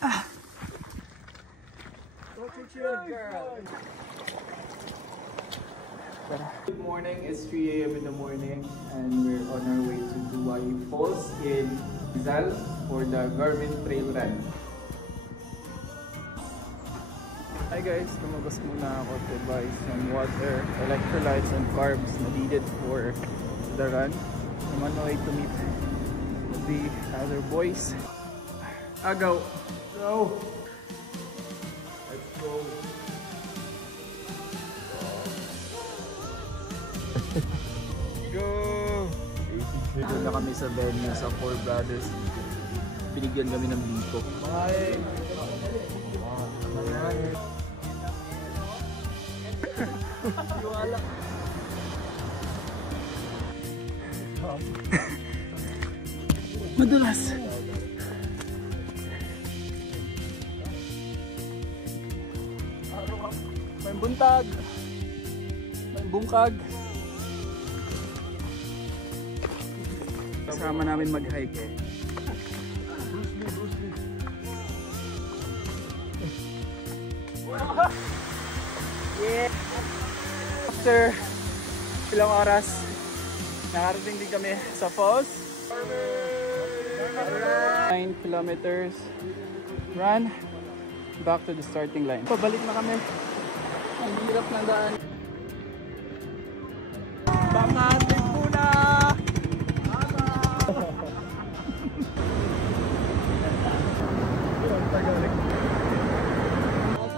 Good morning, it's 3 a.m. in the morning and we're on our way to Duay Falls in Rizal for the Garmin Trail Run. Hi guys, lumabas muna ako to buy some water, electrolytes and carbs na needed for the run. I'm on my way to meet the other boys. Go! Go! Let's go! Go! Doon na kami sa venue sa Four Brothers. Binigyan kami ng biko. Bye! Madulas! May buntag! May bungkag! Kasama namin mag-hike eh. Yeah. After ilang oras, nakarating din kami sa falls. 9 kilometers run back to the starting line. Pabalik na kami. Ang hirap ng daan. Bangatin muna!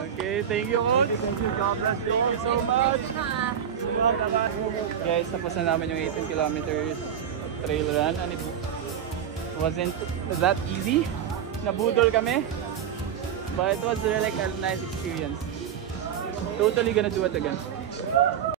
Okay, thank you coach. Thank you, God bless you. Thank you so much. Guys, tapos na namin yung 18 kilometers trail run and it wasn't that easy. Nabudol kami. But it was like a nice experience. Totally gonna do it again.